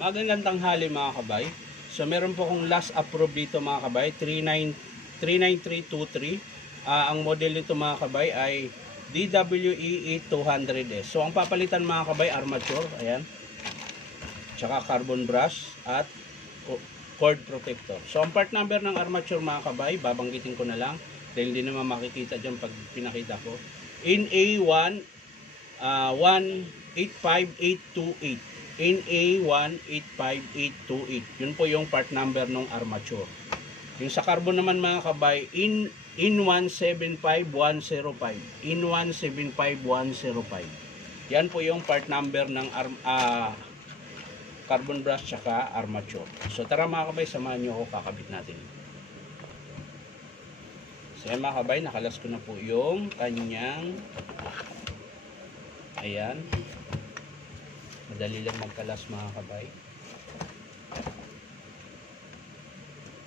Magandang tanghali mga kabay. So meron po akong last approve dito mga kabay, 39323. Ang model nito mga kabay ay DWE 800S. So ang papalitan mga kabay, armature, ayan. Tsaka carbon brush at cord protector. So ang part number ng armature mga kabay, babanggitin ko na lang dahil hindi naman makikita dyan pag pinakita ko. In A1 185828. NA185828. Yun po yung part number ng armature. Yung sa carbon naman mga kabay, in 175105. In 175105. Yan po yung part number ng carbon brush tsaka armature. So tara mga kabay, samahan nyo ako, kakabit natin. So yan mga kabay, nakalas ko na po yung kanyang, ayan. Madali lang magkalas mga kabay.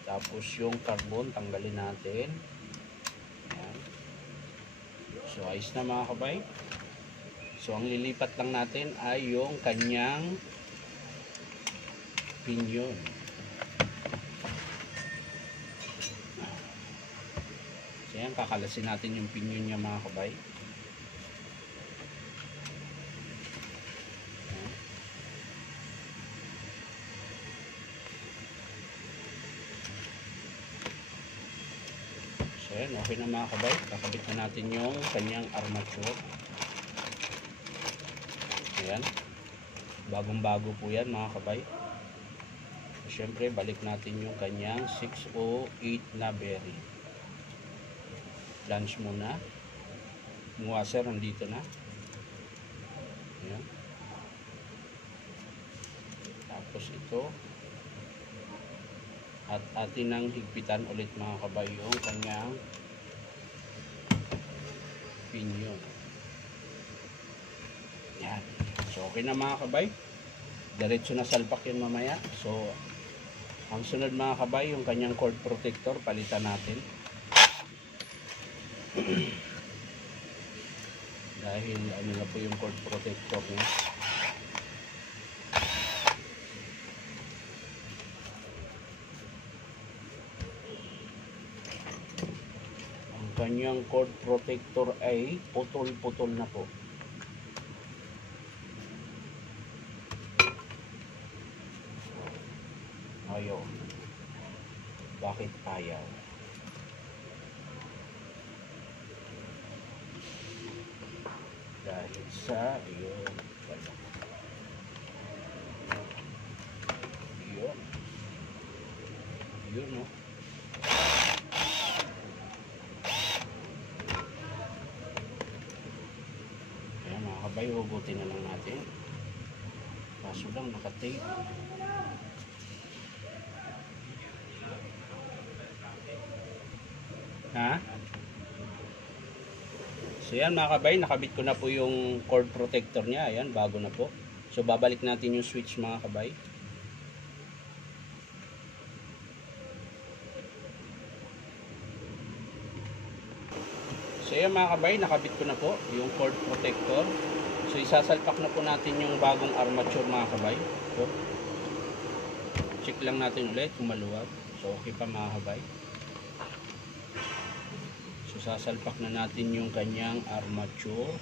Tapos yung carbon, tanggalin natin. Ayan. So ayos na mga kabay. So ang lilipat lang natin ay yung kanyang pinion. So ayan, kakalasin natin yung pinion niya mga kabay. Ayan, okay na mga kabay. Kakabit na natin yung kanyang armature. Ayan. Bagong-bago po yan mga kabay. Siyempre, balik natin yung kanyang 608 na bearing. Flange muna. Yung washer, nandito na. Ayan. Tapos ito. At atin nang higpitan ulit mga kabay yung kanyang pinion. Yan. So okay na mga kabay. Diretso na salpak yun mamaya. So ang sunod mga kabay, yung kanyang cord protector, palitan natin. Dahil ano na po yung cord protector niya. Kanyang cord protector ay putol-putol na po. Ayaw. Bakit ayaw? Dahil sa yun. Yun. Yun, no? Kabay, hugutin na lang natin. Kaso lang nakatape. Ha? So yan mga kabay, nakabit ko na po yung cord protector niya. Ayan, bago na po. So babalik natin yung switch mga kabay. So yan mga kabay, nakabit ko na po yung cord protector. So isasalpak na po natin yung bagong armature mga kabay. So, check lang natin ulit kung maluwag. So okay pa mga kabay. So sasalpak na natin yung kanyang armature.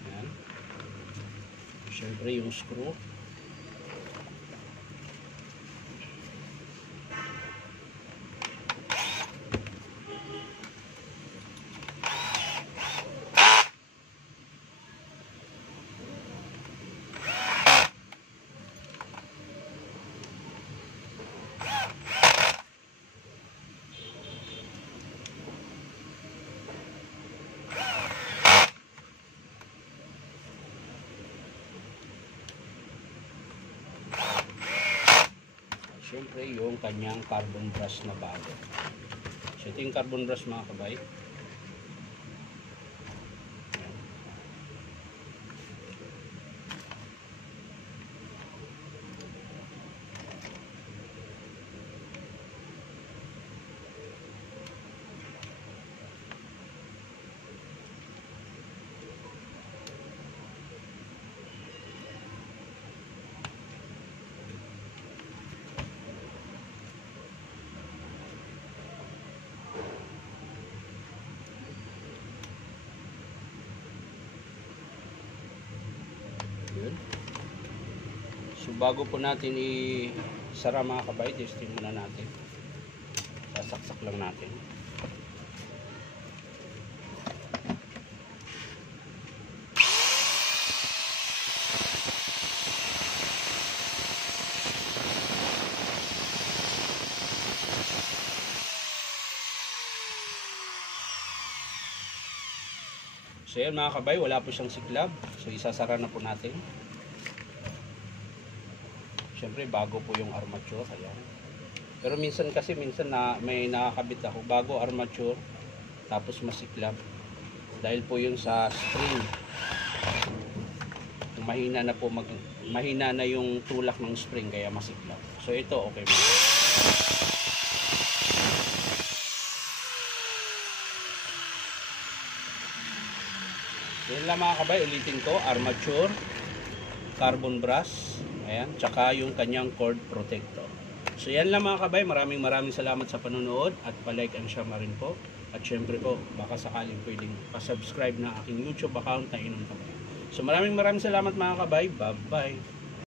Ayan. Siyempre yung screw. Siyempre yung kanyang carbon brush na bago. So ito yung carbon brush mga kabay. bago po natin isara mga kabay, testing muna natin. Sasaksak lang natin. So yan mga kabay, wala po siyang siklab. So isasara na po natin. Siyempre bago po yung armature, ayan. Pero minsan na may nakakabit ako bago armature tapos masiklab. Dahil po yun sa spring. Mahina na yung tulak ng spring kaya masiklab. So ito okay mo. Yan lang mga kabay, ulitin ko, armature, carbon brush, ayan, tsaka yung kanyang cord protector. So yan lang mga kabay, maraming salamat sa panonood at palike and share rin po. At syempre po, baka sakaling pwedeng pasubscribe na aking YouTube account na Inom Kabay. So maraming salamat mga kabay, bye bye.